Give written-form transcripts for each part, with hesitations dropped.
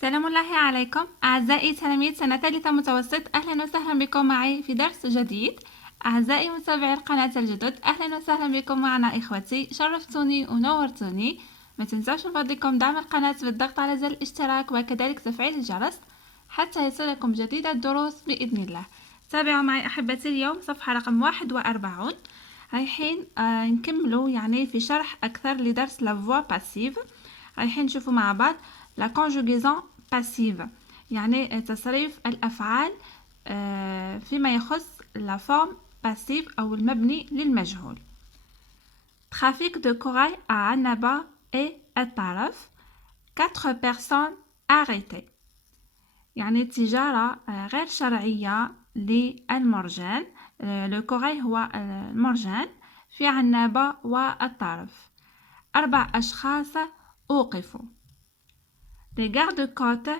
سلام الله عليكم أعزائي تلاميذ سنة ثالثة متوسط. أهلا وسهلا بكم معي في درس جديد. أعزائي متابعي القناة الجدد، أهلا وسهلا بكم معنا إخوتي، شرفتوني ونورتوني. ما تنسوش من فضلكم دعم القناة بالضغط على زر الاشتراك وكذلك تفعيل الجرس حتى يصلكم جديد الدروس بإذن الله. تابعوا معي أحبتي اليوم صفحة رقم 41. رايحين نكملوا يعني في شرح أكثر لدرس la voix passive. رايحين نشوفوا مع بعض la conjugaison passive، يعني تصريف الأفعال فيما يخص la forme passive أو المبني للمجهول. Trafic de corail à Annaba et الطرف. 4 personnes arrêtées، يعني تجارة غير شرعية للمرجان. le corail هو المرجان في عنابة والطرف. 4 أشخاص أوقفوا. Les gardes-côtes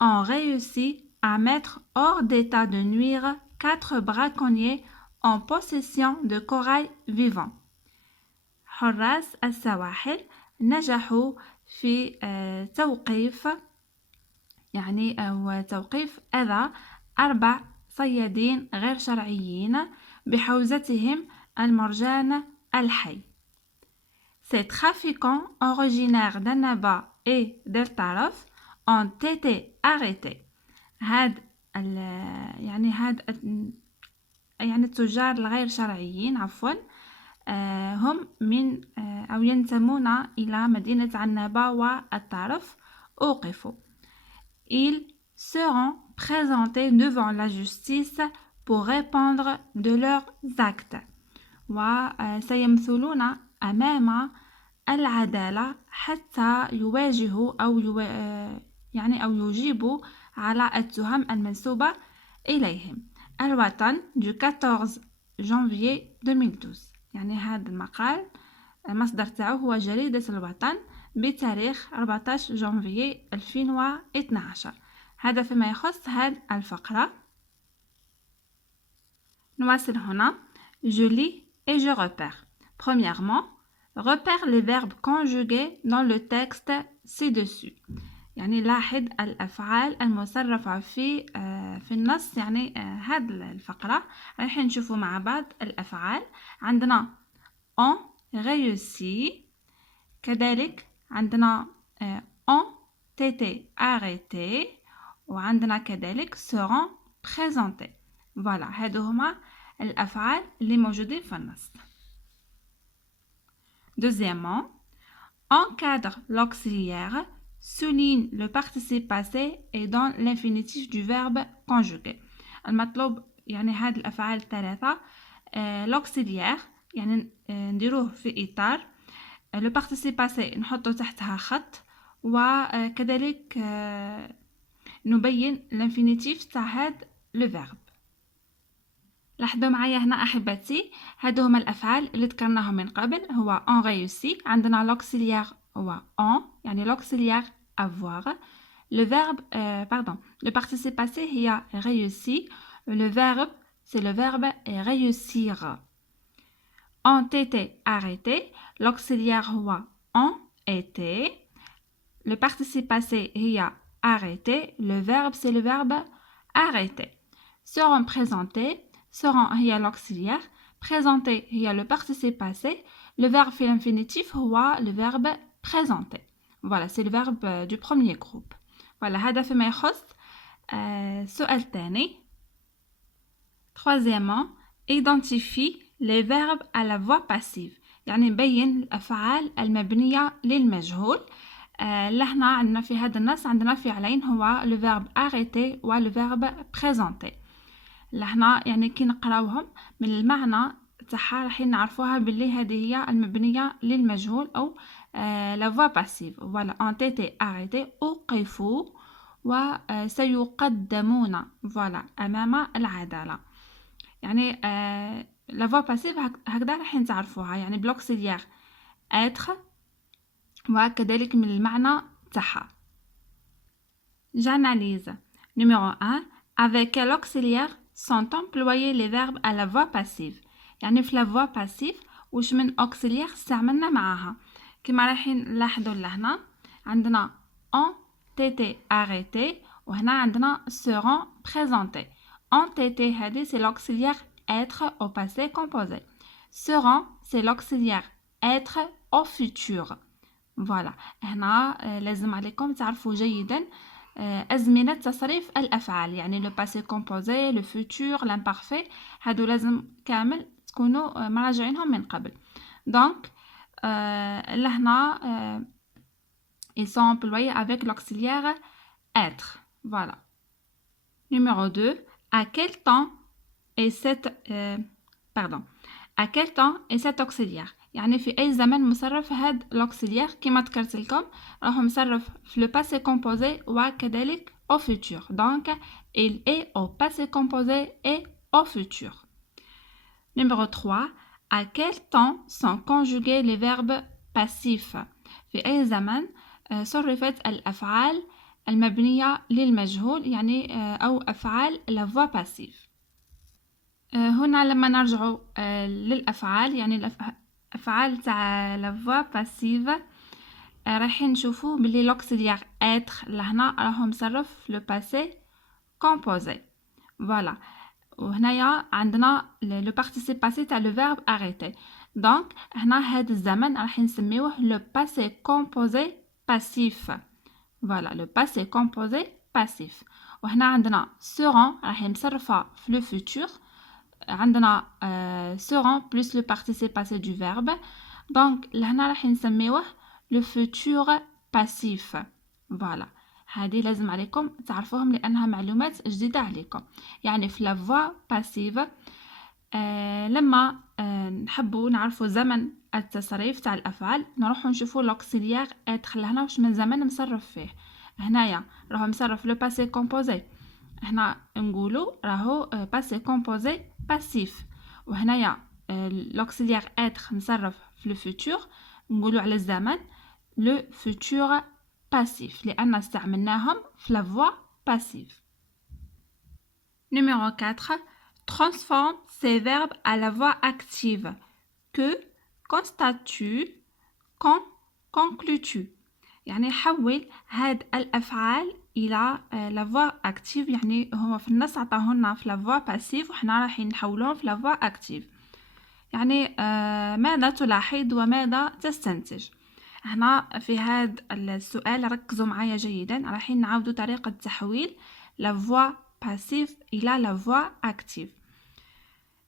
ont réussi à mettre hors d'état de nuire 4 braconniers en possession de corail vivant. حراس السواحل نجحوا في توقيف أو توقيف أذى 4 صيادين غير شرعيين بحوزتهم المرجان الحي. Ces trafiquants originaires d'Annaba et d'El-Taraf ont été arrêtés. هاد التجار الغير شرعيين هم من أو ينتمون إلى مدينة عنابة والطرف أوقفوا. Ils seront présentés devant la justice pour répondre de leurs actes. وسيمثلون أمام العدالة حتى يواجهوا أو يجيبوا على التهم المنسوبة إليهم. الوطن du 14 janvier 2012، يعني هذا المقال المصدر تاعو هو جريدة الوطن بتاريخ 14 جانفي 2012. هذا فيما يخص هذه الفقرة. نواصل هنا. Je lis et je repère. Premièrement, repère les verbes conjugués dans le texte ci-dessus. يعني لاحظ الأفعال المصرفة في النص. هذه الفقرة رايحين نشوفوا مع بعض الأفعال. عندنا ont réussi، كذلك عندنا ont été arrêtés، وعندنا كذلك seront présentés. فوالا هادو هما الأفعال اللي موجودين في النص. Deuxièmement, encadre l'auxiliaire, souligne le participe passé et donne l'infinitif du verbe conjugué. المطلوب هاد الأفعال الثلاثة. l'auxiliaire نديروه في إطار. le participe passé نحطه تحتها خط، وكذلك نبين l'infinitif تاع هاد le verbe. لاحظوا معايا هنا أحبتي، هادو هما الأفعال اللي ذكرناهم من قبل. هو on réussi، عندنا l'auxiliaire هو on، l'auxiliaire avoir. le verbe le participe passé هي réussi. le verbe c'est le verbe réussir. ont été arrêtés، l'auxiliaire هو ont été. le participe passé هي arrêté. le verbe c'est le verbe arrêter. seront présentés، seront هي l'auxiliaire، présenter هي le participe passé. le verbe في l'infinitif هو le verbe présenter. Voilà, c'est le verbe du premier groupe. Voilà, هذا فيما يخص السؤال الثاني. Troisièmement, identifie les verbes à la voix passive، يعني نبين الأفعال المبنية للمجهول. لهنا عندنا في هذا النص عندنا فعلين، هو le verbe arrêter و le verbe présenter. لهنا كي نقراوهم من المعنى تاعها راح نعرفوها باللي هذه هي المبنية للمجهول أو la voix passive. Voilà, ont été arrêtés، أوقفوا وسيقدمون أمام العدالة. la voix passive هكذا راح تعرفوها، بالauxiliaire être، وكذلك من المعنى تاعها. J'analyse. Numéro 1. Avec quel auxiliaire sont employés les verbes à la voix passive؟ في la voix passive وش من auxiliaire استعملنا معها. كما راح نلاحظوا لهنا عندنا on été arrêté وهنا عندنا seront présentés. Ont été هذه c'est l'auxiliaire être au passé composé. Seront c'est l'auxiliaire être au futur. Voilà. هنا لازم عليكم تعرفوا جيدا أزمنة تصريف الأفعال يعني le passé composé, le futur, l'imparfait هادو لازم كامل تكونوا مراجعينهم من قبل. Donc لهنا ils sont employés avec l'auxiliaire être. Voilà. Numéro 2. À quel temps est cette à quel temps est cet auxiliaire؟ يعني في أي زمن مصرف هاد l'auxiliaire كما ذكرت لكم راهو مصرف في le passé composé وكذلك au futur. Donc il est au passé composé et au futur. Numéro 3. À quel temps sont conjugués les verbes passifs؟ في أي زمن صرفت الأفعال المبنية للمجهول يعني أو أفعال la voix passive. هنا لما نرجع للأفعال يعني الأفعال تاع la voix passive رايحين نشوفوا بلي l'auxiliaire être لهنا راهو مصرف le passé composé. Voilà. وهنايا عندنا le participe passé تاع le verbe arrêter. Donc هنا هذا الزمن راح نسميوه le passé composé passif. Voilà, le passé composé passif. وهنا عندنا seront راح مصرفة في le futur. عندنا seront plus le participe passé du verbe. Donc لهنا راح نسميوه le futur passif. Voilà. هذه لازم عليكم تعرفوهم لأنها معلومات جديدة عليكم. يعني في la voix passive لما نحبوا نعرفوا زمن التصريف تاع الأفعال نروحوا نشوفوا l'auxiliaire être لهنا واش من زمن مصرف فيه. هنايا راهو مصرف le passé composé. هنا نقولوا راهو passé composé passif. وهنايا l'auxiliaire être مصرف في le futur. نقولوا على الزمن le futur passif لأن استعملناهم في la voix passive. Numéro 4. Transforme ces verbes à la voix active. Que, constates-tu, quand, conclus-tu. يعني حول هاد الأفعال إلى la voix active يعني هو في النص عطاهولنا في la voix passive وحنا رايحين نحولهم في la voix active. يعني ماذا تلاحظ وماذا تستنتج. هنا في هذا السؤال ركزوا معايا جيدا رايحين نعاودوا طريقة تحويل la voix passive إلى la voix active.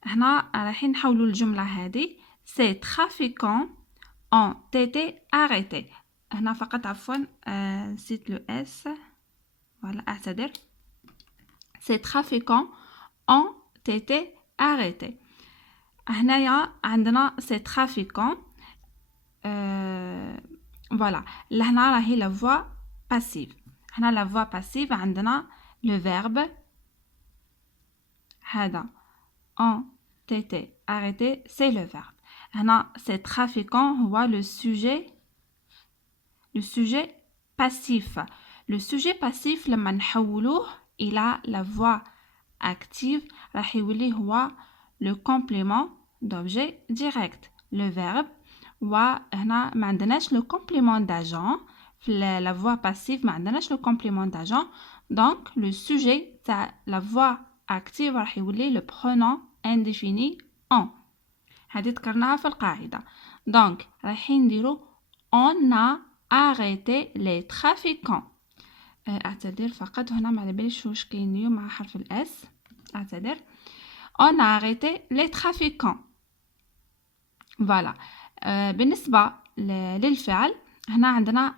هنا رايحين نحولوا الجملة هذه ces trafiquants ont été arrêtés. هنا فقط عفوا نسيت لو اس. voilà أعتذر. ces trafiquants ont été arrêtés. هنايا عندنا ces trafiquants voilà لهنا راهي la voix passive. هنا la voix passive عندنا le verbe هذا ont été arrêtés c'est le verbe. هنا ces trafiquants هو le sujet passif. le sujet passif لما نحولوه إلى la voix active راح يولي هو le complément d'objet direct le verbe. وهنا ما عندناش le complément d'agent في la voix passive ما عندناش le complément d'agent. donc le sujet تاع la voix active راح يولي le pronom indéfini on. هذه ذكرناها في القاعدة. donc رايحين نديرو on a arrêté les trafiquants. اعتذر فقط هنا ما على باليش واش كاين اليوم مع حرف الاس. اعتذر. on a arrêté les trafiquants. voilà. بالنسبة للفعل هنا عندنا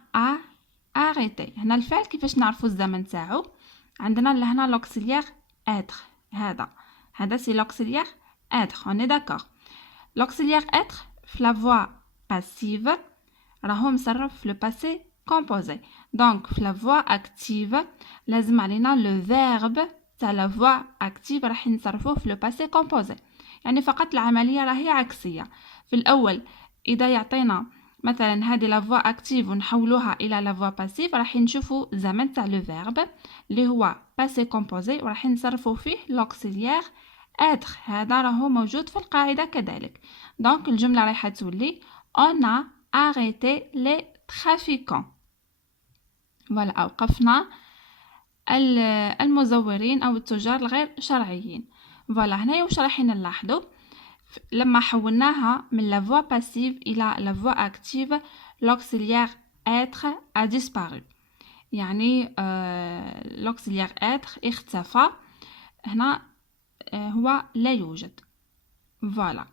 arrêté. هنا الفعل كيفاش نعرفوا الزمن تاعو عندنا لهنا l'auxiliaire être. هذا c'est l'auxiliaire être. on est d'accord. l'auxiliaire être في la voix passive راهو مصرف في le passé composé. donc في la voix active لازم علينا le verbe تاع la voix active راح نصرفوه في le passé composé. يعني فقط العملية راهي عكسية. في الأول إذا يعطينا مثلا هذه la voix active ونحولوها إلى la voix passive راح نشوفوا زمن تاع le verbe اللي هو passé composé وراح نصرفوا فيه l'auxiliaire être. هذا راهو موجود في القاعدة كذلك. donc الجملة رايحة تولي on a arrêté les trafiquants. فوالا أوقفنا المزورين أو التجار الغير شرعيين. فوالا هنايا واش رايحين نلاحظوا لما حولناها من la voix passive إلى la voix active l'auxiliaire être a disparu. يعني l'auxiliaire être اختفى هنا هو لا يوجد. فوالا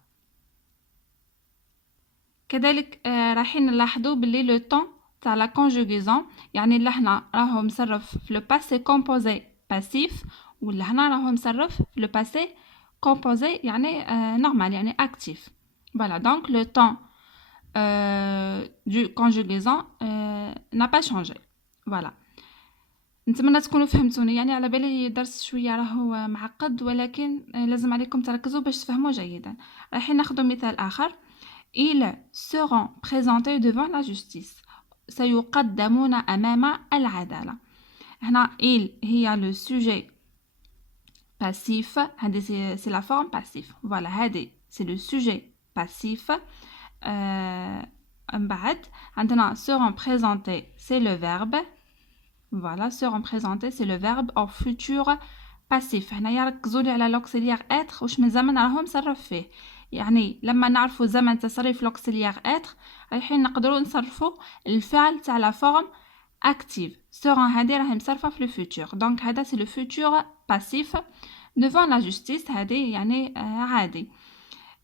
كذلك رايحين نلاحظوا باللي لو طون تاع لا كونجوغيزون يعني اللي هنا راهو مصرف في لو باسي كومبوزي باسيف ولا هنا راهو مصرف في لو باسي كومبوزي يعني نورمال يعني اكتيف. فوالا دونك لو طون دو كونجوغيزون n'a pas changé. فوالا نتمنى تكونوا فهمتوني، يعني على بالي درس شويه راهو معقد ولكن لازم عليكم تركزوا باش تفهموا جيدا. رايحين ناخذ مثال اخر. Ils seront présentés devant la justice. سيقدمون أمام العدالة. هنا il هي le sujet passif. هذه c'est la forme passive. Voilà هذه c'est le sujet passif. من بعد عندنا seront présentés c'est le verbe. Voilà seront présentés c'est le verbe au futur passif. هنا يركزوا لي على l'auxiliaire être واش من زمن راهم مصرف فيه. يعني لما نعرفوا زمن تصريف لوكسيليير اتر رايحين نقدروا نصرفوا الفعل تاع لا فورم اكتيف. سورون هذه راهي مصرفه في لو فيوتور دونك هذا سي لو فيوتور باسيف devant لا جوستيس. هذه يعني عادي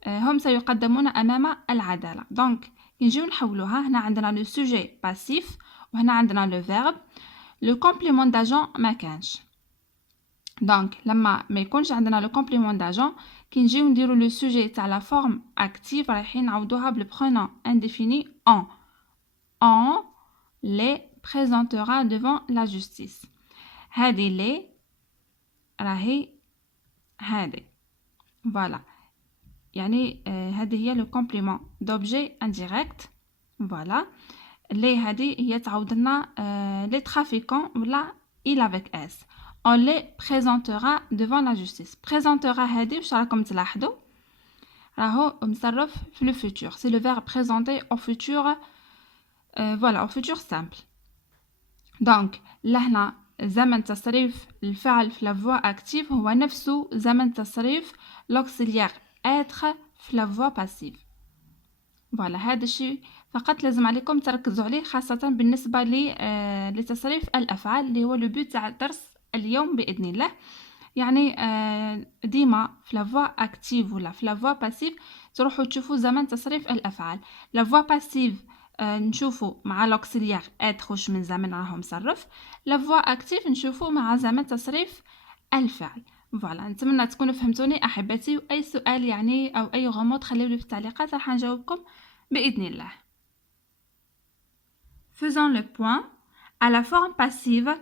هم سيقدمون امام العداله. دونك كي نجيو نحولوها هنا عندنا لو سوجي باسيف وهنا عندنا لو فيرب. لو كومبليمون داجون ما كانش. دونك لما ما يكونش عندنا لو كومبليمون داجون كي نجيو نديرو لو سوجي تاع لا فورم اكتيف رايحين نعوضوها بلو برونون انديفيني on les présentera devant la justice. هذه لي راهي هذه فوالا يعني هذه هي لو كومبليمون دوبجي انديريكت. فوالا لي هذه هي تعوض لنا لي ترافيكون ولا il avec s. On les présentera devant la justice. présentera هذه واش راكم تلاحظوا راهو مصرف في le futur. C'est le verbe présenter au futur. Voilà au futur simple. Donc لهنا زمن تصريف الفعل في la voix active هو نفسه زمن تصريف l'auxiliaire être في la voix passive. Voilà هذا الشيء فقط لازم عليكم تركزوا عليه خاصة بالنسبة لتصريف الأفعال اللي هو لو بوت تاع الدرس اليوم بإذن الله. يعني ديما في لا فوا اكتيف ولا في لا فوا باسيف تروحوا تشوفوا زمن تصريف الافعال. لا فوا باسيف نشوفوا مع لوكسيليير اتر واش من زمن راهو مصرف. لا فوا اكتيف نشوفوا مع زمن تصريف الفعل. فوالا نتمنى تكونوا فهمتوني احبتي واي سؤال يعني او اي غموض خليوه لي في التعليقات راح نجاوبكم باذن الله. Faisons le point. À la forme passive,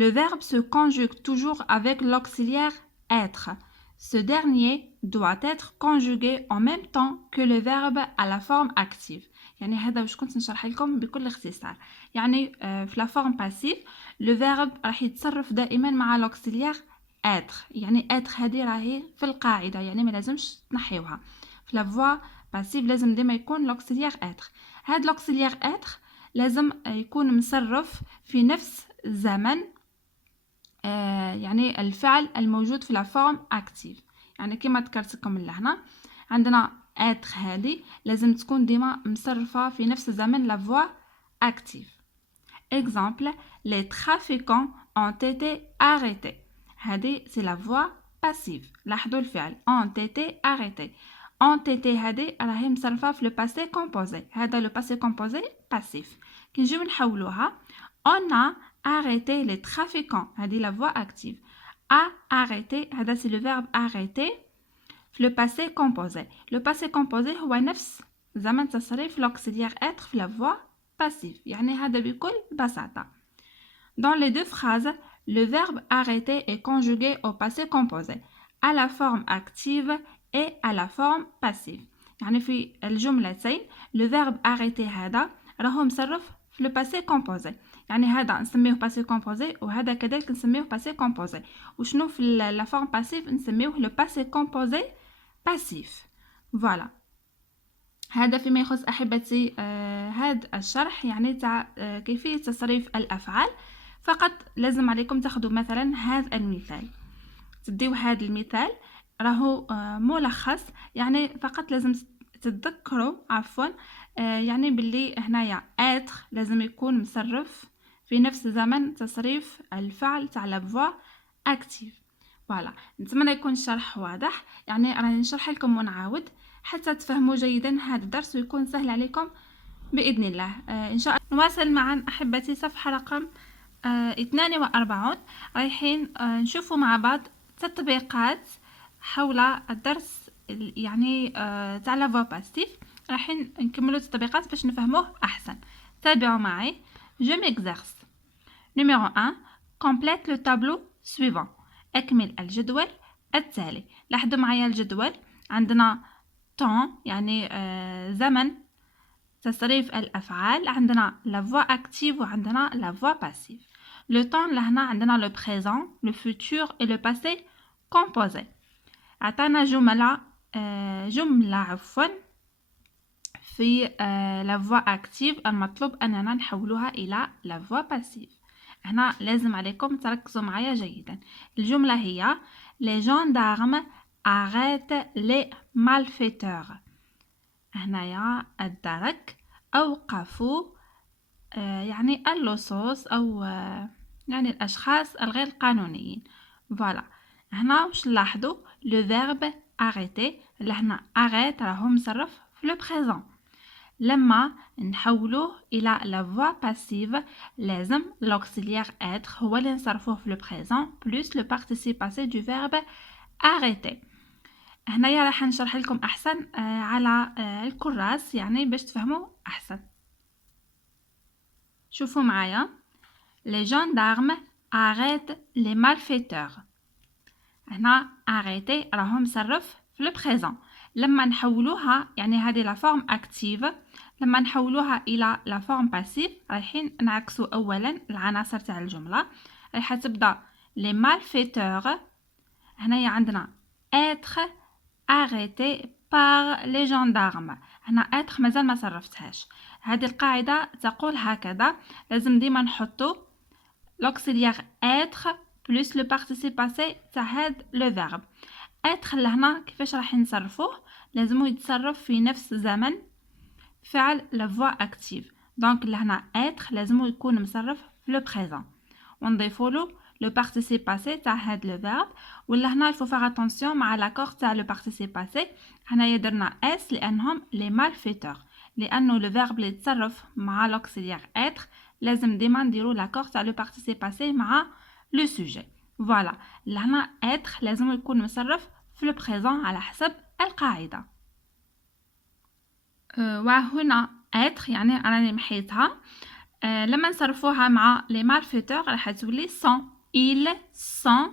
le verbe se conjugue toujours avec l'auxiliaire être. Ce dernier doit être conjugué en même temps que le verbe à la forme active. يعني هذا واش كنت نشرح لكم بكل اختصار. يعني في la forme passive le verbe راح يتصرف دائما مع l'auxiliaire être. يعني être هذه راهي في القاعدة يعني ما لازمش تنحيوها. في la voix passive لازم ديما يكون l'auxiliaire être. هذا l'auxiliaire être لازم يكون مصرف في نفس زمن يعني الفعل الموجود في لا فورم اكتيف. يعني كما ذكرت لكم لهنا عندنا être هذه لازم تكون ديما مصرفه في نفس زمن لا فوا اكتيف. exemple les trafiquants ont été arrêtés. هذه c'est la voix passive. لاحظوا الفعل ont été arrêtés. ont été هذه راهي مصرفه في لو باسي كومبوزي. هذا لو باسي كومبوزي باسيف. كي نجيو نحولوها on a arrêté les trafiquants. هذه la voix active. a arrêté هذا c'est le verbe arrêter في le passé composé. le passé composé هو نفس زمن تصريف l'auxiliaire être في la voix passive. يعني هذا بكل بساطة. dans les deux phrases le verbe arrêter est conjugué au passé composé à la forme active et à la forme passive. يعني في الجملتين le verbe arrêter هذا راهو مصرف في le passé composé. يعني هذا نسميه passé composé وهذا كذلك نسميه passé composé. وشنو في la forme passive نسميه le passé composé passif. voilà هذا فيما يخص أحبتي هذا الشرح يعني تاع كيفية تصريف الأفعال. فقط لازم عليكم تاخذوا مثلا هذا المثال، تديو هذا المثال راهو ملخص، يعني فقط لازم تتذكروا عفوا يعني باللي هنايا être لازم يكون مصرف في نفس زمن تصريف الفعل تاع لا فوا اكتيف. فوالا، نتمنى يكون الشرح واضح، يعني راني نشرح لكم ونعاود حتى تفهموا جيدا هذا الدرس ويكون سهل عليكم باذن الله. ان شاء الله نواصل معا احبتي صفحه رقم 42. رايحين نشوفوا مع بعض تطبيقات حول الدرس يعني تاع لا فوا باسيف. رايحين نكملوا التطبيقات باش نفهموه احسن. تابعوا معي. جو ميكزارس. نيميرو 1. complète le tableau suivant. اكمل الجدول التالي. لاحظوا معايا الجدول، عندنا temps يعني زمن تصريف الافعال، عندنا لا فوا اكتيف وعندنا لا فوا باسيف. لو طون لهنا عندنا لو بريزون، لو فوتور et لو باسي كومبوزي. عطانا جملة عفوا في لا فوا اكتيف، المطلوب اننا نحولوها الى لا فوا باسيف. هنا لازم عليكم تركزوا معايا جيدا. الجملة هي les gendarmes arrêtent les malfaiteurs. هنايا الدرك أوقفوا يعني اللصوص أو يعني الأشخاص الغير قانونيين. فوالا، هنا واش نلاحظوا لو فيرب arrêter، لهنا arrête راهو مصرف في لو بريزون. لما نحولوه إلى لا فوا باسيف لازم l'auxiliaire être هو اللي نصرفوه في لو بريزون بلس لو participe passé du verbe arrêter. هنايا راح نشرح لكم احسن على الكراس يعني باش تفهموا احسن. شوفوا معايا les gendarmes arrêtent les malfaiteurs. هنا arrêter راهو مصرف في لو بريزون. لما نحولوها يعني هذه لا فورم اكتيف، لما نحولوها الى لا فورم باسيف رايحين نعكسوا اولا العناصر تاع الجمله. رايحه تبدا les malfaiteurs، هنايا عندنا être arrêté par les gendarmes. هنا être مازال ما صرفتهاش. هذه القاعدة تقول هكذا، لازم ديما نحطو l'auxiliaire être plus le participe passé تاع هاد le verbe. être لهنا كيفاش راح نصرفوه؟ لازم يتصرف في نفس زمن فعل la voix active. دونك لهنا être لازم يكون مصرف في le présent ونضيفولو le participe passé تاع هاد le verbe. ولا هنا il faut faire attention مع l'accord تاع le participe passé. هنايا درنا اس لانهم les malfaiteurs، لانه le verbe اللي يتصرف مع l'auxiliaire être لازم ديما نديرو l'accord تاع le participe passé مع le sujet. فوالا، لهنا être لازم يكون مصرف في le présent على حسب القاعدة. وهنا être يعني راني محيتها. لما نصرفوها مع les malfaiteurs راح تولي sont. ils sont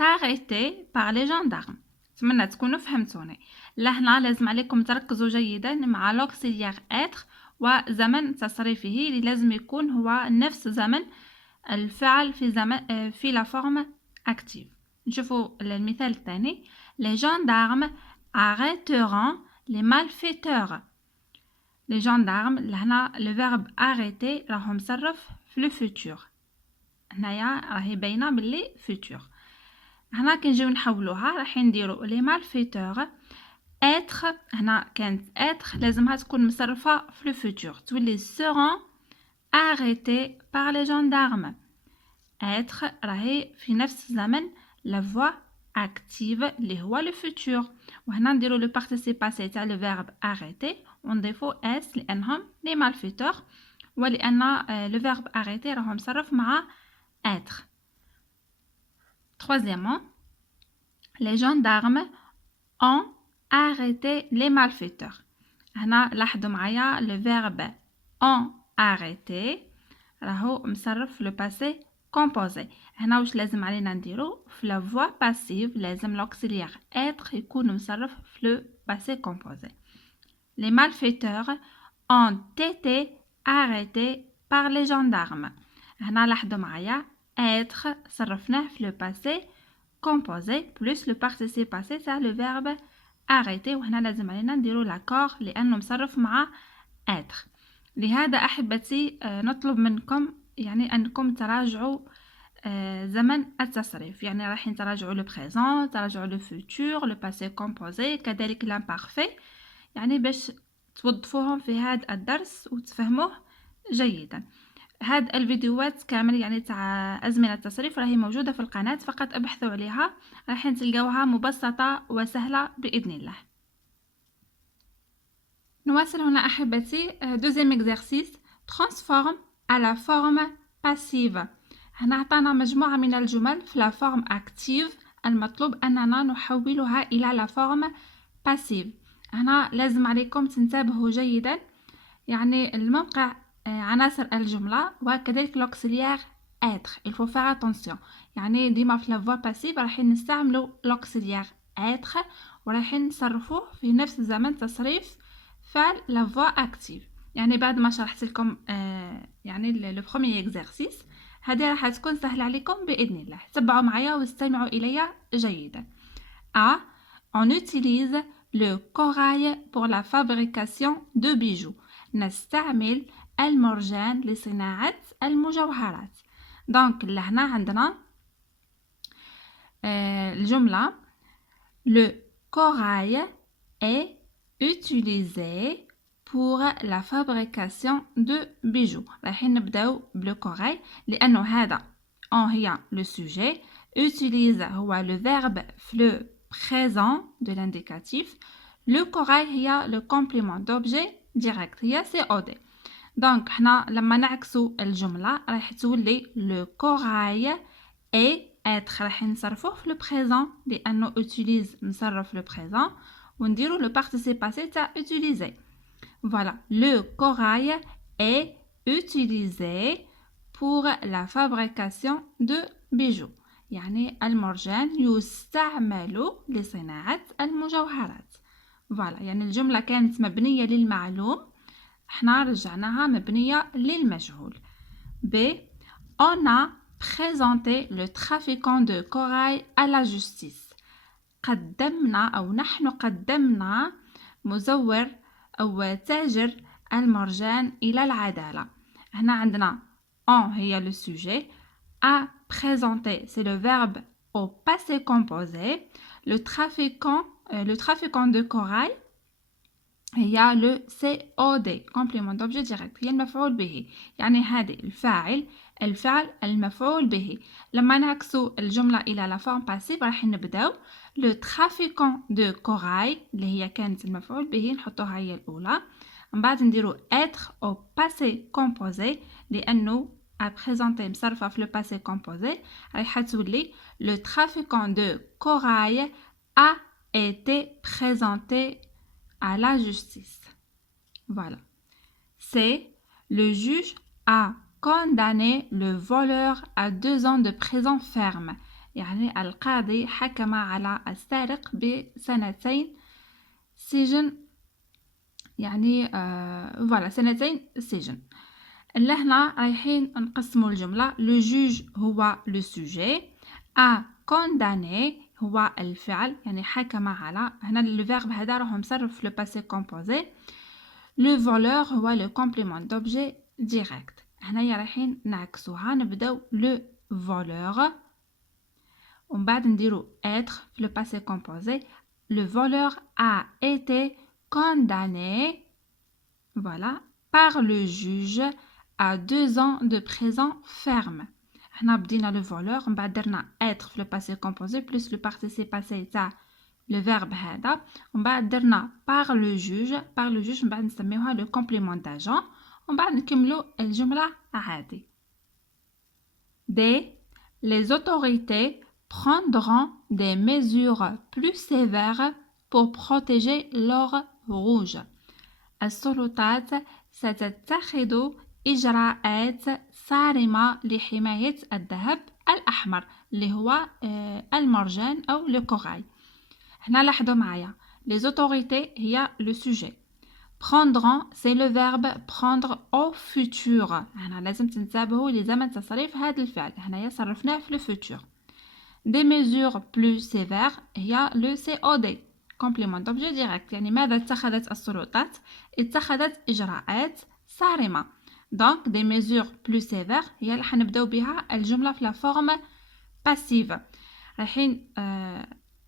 arrêtés par les gendarmes. أتمنى تكونوا فهمتوني. لهنا لازم عليكم تركزوا جيدا مع l'auxiliaire être وزمن تصريفه اللي لازم يكون هو نفس زمن الفعل في زمن في لا فورم active. نشوفوا المثال الثاني. les gendarmes arrêteront les malfaiteurs. les gendarmes لهنا le verbe arrêter راهو مصرف في le futur. هنايا راهي باينه باللي futur. هنا كنجيو نحولوها راح نديرو لي malfaiteurs être. هنا كانت être لازمها تكون مصرفه في le futur تولي seront arrêtés par les gendarmes. être راهي في نفس زمن la voix active اللي هو le futur. وهنا نديرو le participe passé تاع le verbe arrêter ونضيفو s لانهم لي malfaiteurs ولان le verbe arrêter راهو مصرف مع être. Troisièmement, les gendarmes ont arrêté les malfaiteurs. هنا لاحظوا معايا le verbe ont arrêté راهو مصرف le passé composé. هنا واش لازم علينا نديرو في la voix passive لازم l'auxiliaire être يكون مصرف في le passé composé. Les malfaiteurs ont été arrêtés par les gendarmes. هنا لاحظوا معايا être صرفناه في le passé composé plus le participe passé تاع le verbe arrêter. وهنا لازم علينا نديرو l'accord لأنه مصرف مع être. لهذا أحبتي نطلب منكم يعني أنكم تراجعوا زمن التصريف، يعني رايحين تراجعوا لو بريزون، تراجعوا لو فوتور، لو باسي كومبوزي، كذلك لامبارفي، يعني باش توظفوهم في هذا الدرس وتفهموه جيدا. هاد الفيديوهات كامل يعني تاع أزمنة التصريف راهي موجودة في القناة، فقط ابحثوا عليها رايحين تلقاوها مبسطة وسهلة بإذن الله. نواصل هنا أحبتي. دوزيام اكزرسيس ترانسفورم على فورم باسيف. هنا عطانا مجموعة من الجمل في لا فورم اكتيف، المطلوب أننا نحولها إلى لا فورم باسيف. هنا لازم عليكم تنتبهوا جيدا، يعني الموقع عناصر الجملة وكذلك l'auxiliaire être. il faut faire attention، يعني ديما في la voix passive رايحين نستعملوا l'auxiliaire être ورايحين نصرفوه في نفس زمن تصريف فعل la voix active. يعني بعد ما شرحت لكم يعني le premier exercice هذه راح تكون سهلة عليكم بإذن الله. تبعوا معايا واستمعوا إلي جيدا. A. On utilise le corail pour la fabrication de bijoux. نستعمل المرجان لصناعة المجوهرات. دونك لهنا عندنا الجملة le corail est utilisé pour la fabrication de bijoux. رايحين نبداو بلو كوراي لأنه هذا هي le sujet. utilise هو le verbe في le présent de l'indicatif. le corail هي le complément d'objet direct هي COD. دونك حنا لما نعكسوا الجملة راح تولي le corail et être راح نصرفوه في le présent لأنه utilise نصرف le présent ونديرو le participe passé تاع utiliser. Voilà, le corail est utilisé pour la fabrication de bijoux. يعني المرجان يستعمل لصناعة المجوهرات. Voilà, يعني الجملة كانت مبنية للمعلوم، احنا رجعناها مبنية للمجهول. B. On a présenté le trafiquant de corail à la justice. قدمنا أو نحن قدمنا مزور أو تاجر المرجان إلى العدالة. هنا عندنا هي le sujet. A présenter c'est le verbe au passé composé. Le trafiquant de corail هي le COD complément d'objet direct هي المفعول به، يعني هذه الفعل المفعول به. لما نعكسوا الجملة إلى لا فورم باسيف راح نبداو le trafiquant de corail اللي هي كانت المفعول به نحطوها هي الأولى، من بعد نديرو être au passé composé لأنه à présenter مصرفة في le passé composé راح تولي le trafiquant de corail a été présenté à la justice. Voilà. C'est le juge a condamné le voleur à 2 ans de prison ferme. يعني القاضي حكم على السارق ب2 سجن، يعني voilà 2 سجن. لهنا رايحين نقسموا الجملة. le juge هو le sujet. a condamné هو الفعل يعني حكم على، هنا الفيرب هذا راهو مصرف في لو باسي كومبوزي. لو فولور هو لو كومبليمون دوبجي ديريكت. هنايا رايحين نعكسوها، نبداو لو فولور ومن بعد نديرو être في لو باسي كومبوزي. لو فولور a été condamné voilà par le juge à 2 ans de prison ferme. حنا بدينا لو فولور من بعد درنا être في لو باسي كومبوزي بلس لو بارتيسيب باسي تاع لو فيرب هذا، ومن بعد درنا par le juge من بعد نسميوها لو كومبليمون داجون ومن بعد نكملوا الجملة عادي. D. Les autorités prendront des mesures plus sévères pour protéger l'or rouge. السلطات ستتخذ إجراءات صارمة لحماية الذهب الأحمر اللي هو المرجان أو لو كوراي. هنا لاحظوا معايا les autorités هي le sujet. prendront c'est le verbe prendre au futur. هنا لازم تنتبهوا لزمن تصريف هذا الفعل، هنايا صرفناه في le futur. des mesures plus sévères هي le COD complément d'objet direct. يعني ماذا اتخذت السلطات؟ اتخذت إجراءات صارمة. Donc des mesures plus sévères هي اللي حنبداو بها الجملة في la forme passive. رايحين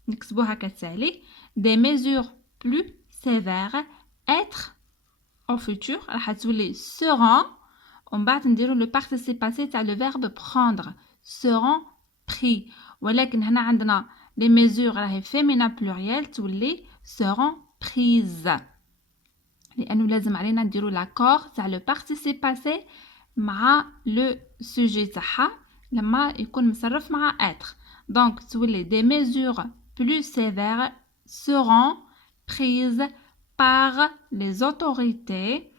نكتبوها كالتالي: des mesures plus sévères être au futur راح تولي seront ومن بعد نديرو le participe passé تاع le verbe prendre seront pris. ولكن هنا عندنا les mesures راهي féminin pluriel تولي seront prises لأنه لازم علينا نديرو l'accord تاع le participe passé مع le sujet تاعها لما يكون مصرف مع être. Donc تولي des mesures plus sévères seront prises par les autorités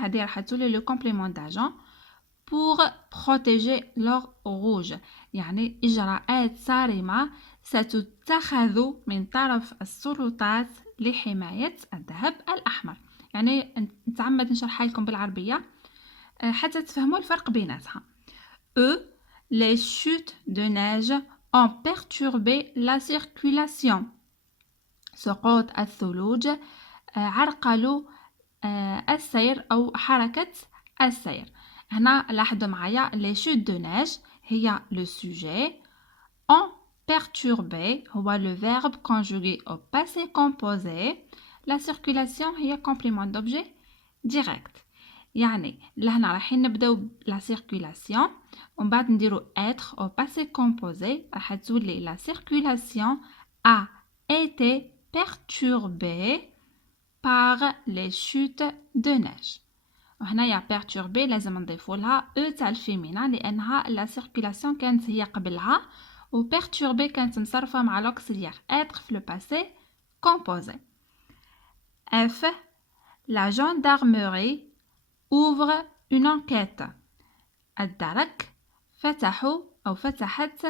هذه راح تولي le complément d'agent pour protéger leur rouge. يعني إجراءات صارمة ستتخذ من طرف السلطات لحماية الذهب الأحمر. يعني نتعمد نشرحها لكم بالعربية حتى تفهموا الفرق بيناتها. Eux, les chutes de neige ont perturbé la circulation. سقوط الثلوج عرقلوا السير أو حركة السير. هنا لاحظوا معايا les chutes de neige هي le sujet ont perturbé هو le verbe conjugué au passé composé. La circulation هي complément d'objet direct. يعني لهنا رايحين نبداو la circulation ومن بعد نديرو être au passé composé راح تولي la circulation a été perturbée par les chutes de neige. وهنايا perturbée لازم نضيفو لها e تاع الفيمينا لأنها la circulation كانت هي قبلها و perturbée كانت مصرفة مع l'auxiliaire être في le passé composé. F. La gendarmerie ouvre une enquête. الدرك فتحوا أو فتحت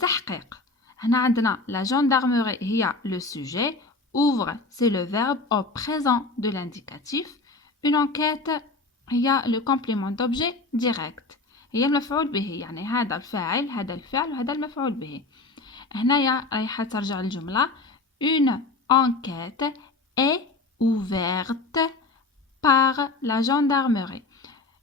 تحقيق. هنا عندنا la gendarmerie هي le sujet, ouvre c'est le verbe au présent de l'indicatif, une enquête هي le complément d'objet direct هي المفعول به. يعني هذا الفاعل هذا الفعل وهذا المفعول به. هنايا رايحة ترجع الجملة une enquête est ouverte par la gendarmerie.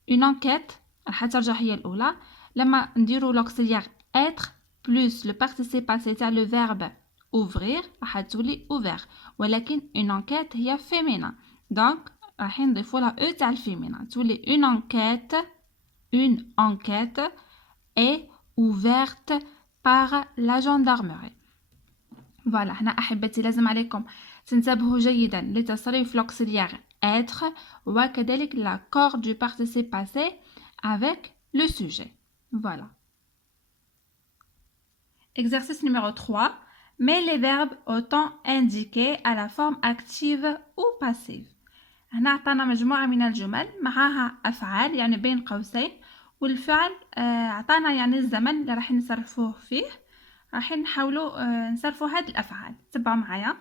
Une enquête راح ترجع هي الأولى لما نديرو l'auxiliaire être plus le participe passé تاع le verbe ouvrir راح تولي ouvert ولكن une enquête هي féminin donc راح نضيفو لها e تاع الفيمينا تولي une enquête est ouverte par la gendarmerie. فوالا هنا أحبتي لازم عليكم تنتبهوا جيدا لتصريف l'auxiliaire être وكذلك l'accord du participe passé avec le sujet. Voilà. Exercice numéro 3. Mets les verbes au temps indiqué à la forme active ou passive. هنا عطانا مجموعة من الجمل معها أفعال يعني بين قوسين والفعل عطانا يعني الزمن اللي راح نصرفوه فيه. راح نحاولوا نصرفوا هاد الأفعال. تبعوا معايا.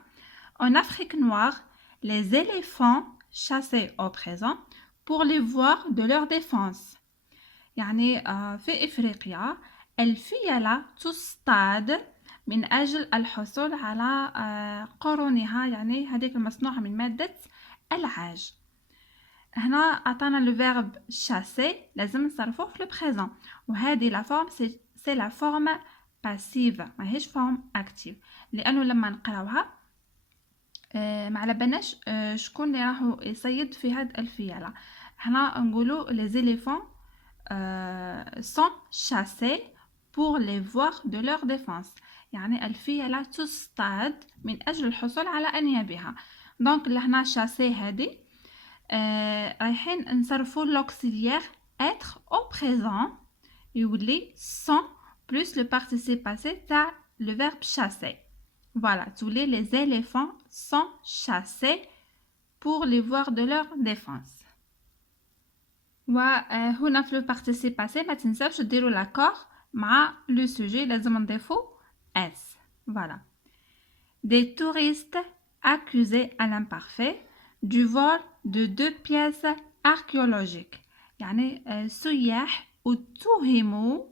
En Afrique noire, les éléphants chassaient au présent pour les voir de leur défense. يعني في إفريقيا الفيلة تصطاد من أجل الحصول على قرونها يعني هذيك المصنوعة من مادة العاج. هنا أعطانا le verbe chasser لازم نصرفوه في le présent وهذه la forme c'est la forme passive ماهيش forme active لأنه لما نقراوها ما على بالناش شكون اللي راهو يصيد في هاد الفيلة. هنا نقولوا les éléphants sont chassés pour les voir de leur défense يعني الفيلة تصطاد من أجل الحصول على أنيابها. دونك لهنا chasser هذه رايحين نصرفوا l'auxiliaire être au présent يولي sont plus le participe passé تاع le verbe chasser. Voilà, tous les éléphants sont chassés pour les voir de leur défense. وهنا في le participe passé ما تنساوش ديروا l'accord مع le sujet لازم نضيفو s. Voilà. Des touristes accusés à l'imparfait du vol de 2 pièces archéologiques. يعني سياح اتهموا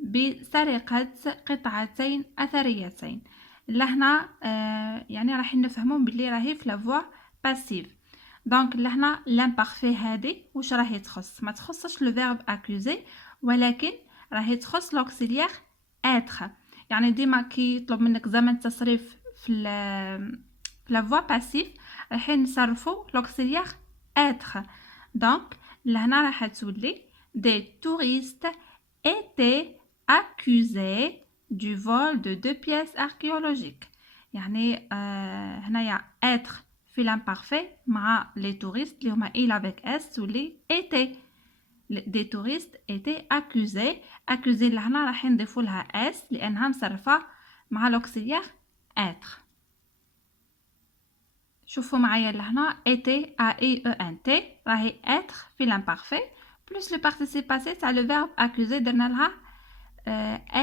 بسرقة قطعتين أثريتين. لهنا يعني راح نفهمون باللي راهي في la voie passive. دونك لهنا l'imparfait هادي واش راهي تخص؟ ما تخصش le verbe accuser ولكن راهي تخص l'auxiliaire être. يعني ديما كي يطلب منك زمن تصريف في la voix passive راح نصرفو l'auxiliaire être. دونك لهنا راح تولي des touristes étaient accusés du vol de 2 pièces archéologiques. يعني هنايا être في l'imparfait مع les touristes اللي هما il avec s تولي étaient. des touristes étaient accusés لهنا راح نضيفو لها s لانها مصرفه مع l'auxiliaire être. شوفوا معايا لهنا était a e e n t راهي être في l'imparfait plus le participe passé تاع le verbe accuser درنا لها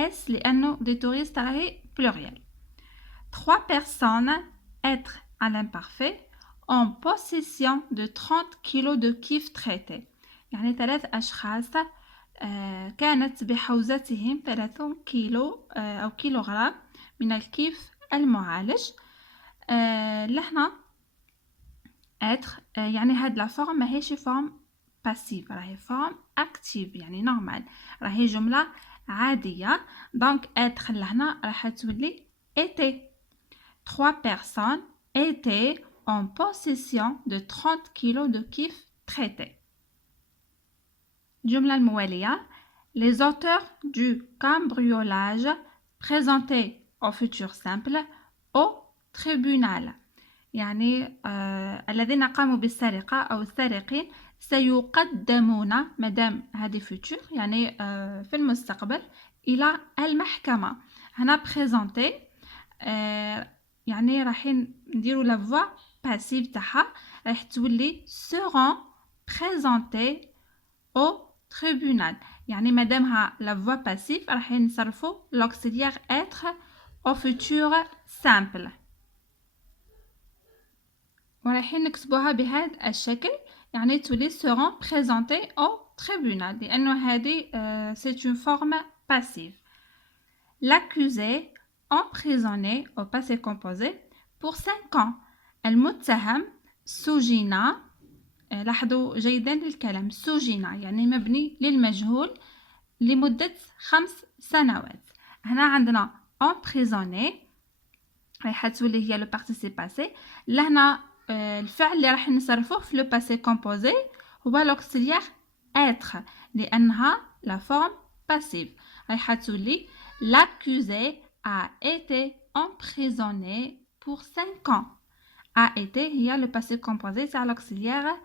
s لانه des touristes راهي pluriel. 3 personnes être à l'imparfait en possession de 30 kilos de kiff traité. يعني 3 أشخاص كانت بحوزتهم 30 كيلو أو كيلوغرام من الكيف المعالج. لهنا être يعني هاد لا فورم ماهيش فورم باسيف راهي فورم اكتيف يعني نورمال راهي جملة عادية. دونك être لهنا راح تولي était. 3 personnes étaient en possession de 30 kilos de kiff traité. جملة الموالية les auteurs du cambriolage présentés au futur simple au tribunal. يعني الذين قاموا بالسرقة أو السارقين سيقدمون مادام هذه futur يعني في المستقبل إلى المحكمة. هنا présenter يعني راح نديروا لا فوا باسيف تاعها راح تولي seront présentés au tribunal. يعني مادامها لا فوا باسيف راح نصرفوا l'auxiliaire être au futur simple وراح نكتبوها بهذا الشكل يعني تولي seront présentés au tribunal لأنه هذه c'est une forme passive. L'accusé emprisonné au passé composé pour 5 ans. المتهم سجن لاحظوا جيدا الكلام سجن يعني مبني للمجهول لمدة 5 سنوات. هنا عندنا emprisonné راح تولي هي لو participe passé. لهنا الفعل اللي راح نصرفوه في لو passé composé هو l'auxiliaire être لأنها la forme passive. راح تولي l'accusé a été emprisonné pour 5 ans. A été هي le passé composé تاع l'auxiliaire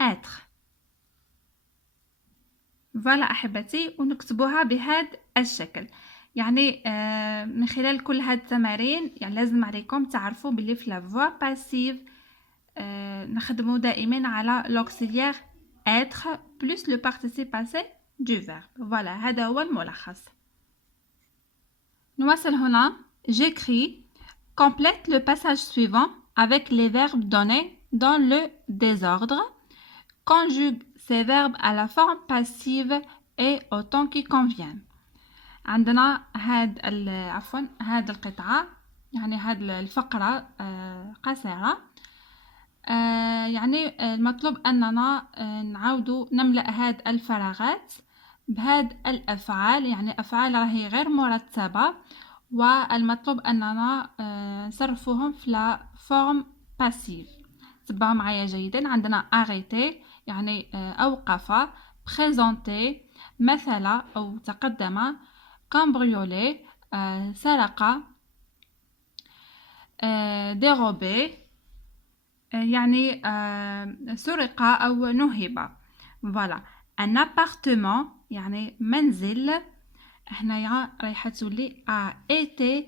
être. فوالا أحبتي ونكتبوها بهذا الشكل. يعني من خلال كل هاد التمارين يعني لازم عليكم تعرفوا باللي في لا فوا باسيف نخدموا دائما على l'auxiliaire être plus le participe passé du verbe. فوالا هذا هو الملخص. نواصل هنا. J'écris. Complète le passage suivant avec les verbes donnés dans le désordre. Conjugue ces verbes à la forme passive et au temps qui convient. عندنا هاد القطعة يعني هاد الفقرة قصيرة يعني المطلوب أننا نعاودوا نملأ هاد الفراغات بهاد الأفعال يعني أفعال راهي غير مرتبة والمطلوب أننا نصرفوهم في لا فورم باسيف. تبعوا معايا جيدا. عندنا arrêter يعني أوقف présenter مثل أو تقدم cambrioler سرق dérober يعني سرق أو نهب. فوالا un appartement يعني منزل هنايا رايحة تولي a été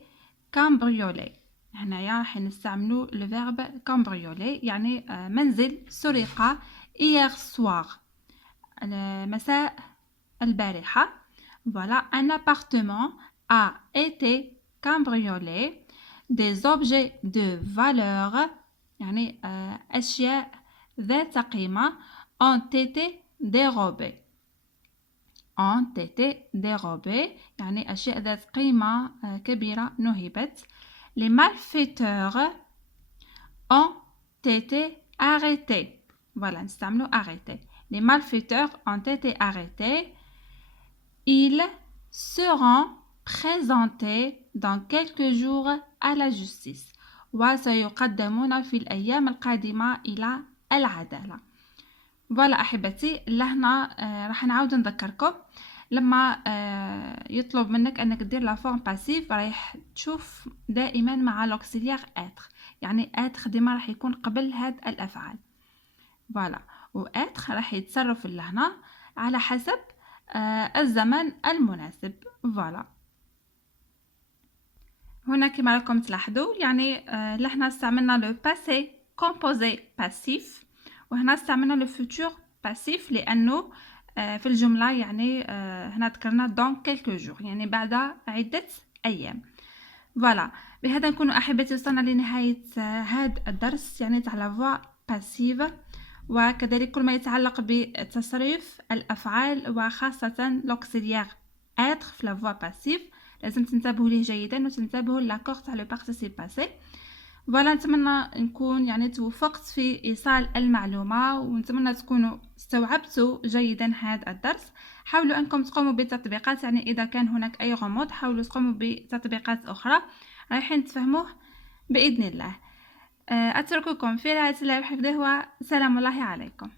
cambriolé. هنايا راح نستعملوا le verbe cambrioler يعني منزل سرق hier soir مساء البارحة. Voilà, un appartement a été cambriolé. Des objets de valeur يعني أشياء ذات قيمة ont été dérobés. ont été dérobés يعني أشياء ذات قيمة كبيرة نهبت. Les malfaiteurs ont été arrêtés. Voilà, نستعملو arrêter. Les malfaiteurs ont été arrêtés. Ils seront présentés dans quelques jours à la justice. وسيقدمون في الأيام القادمة إلى العدالة. فوالا أحبتي، لهنا راح نعاود نذكركم لما يطلب منك أنك دير لا فورم باسيف رايح تشوف دائما مع لوكسيليير اتر، يعني اتر ديما راح يكون قبل هاد الأفعال. فوالا، واتر راح يتصرف اللهنا على حسب الزمن المناسب. فوالا، هنا كما راكم تلاحظوا يعني لهنا استعملنا لو باسي كومبوزي باسيف، وهنا استعملنا لو فوتور باسيف لانه في الجمله يعني هنا ذكرنا دون كيلكو جور، يعني بعد عده ايام. فوالا، بهذا نكون احبتي وصلنا لنهايه هذا الدرس يعني تاع لا فوا باسيف، وكذلك كل ما يتعلق بتصريف الافعال وخاصه لوكسيليير اتر في لا فوا باسيف. لازم تنتبهوا ليه جيدا وتنتبهوا لاكور تاع لو بارتيسيب باسي. فوالا، نتمنى نكون يعني توفقت في ايصال المعلومه، ونتمنى تكونوا استوعبتوا جيدا هذا الدرس. حاولوا انكم تقوموا بالتطبيقات، يعني اذا كان هناك اي غموض حاولوا تقوموا بتطبيقات اخرى رايحين تفهموه باذن الله. اترككم في رعايه الله وحفظه، وسلام الله عليكم.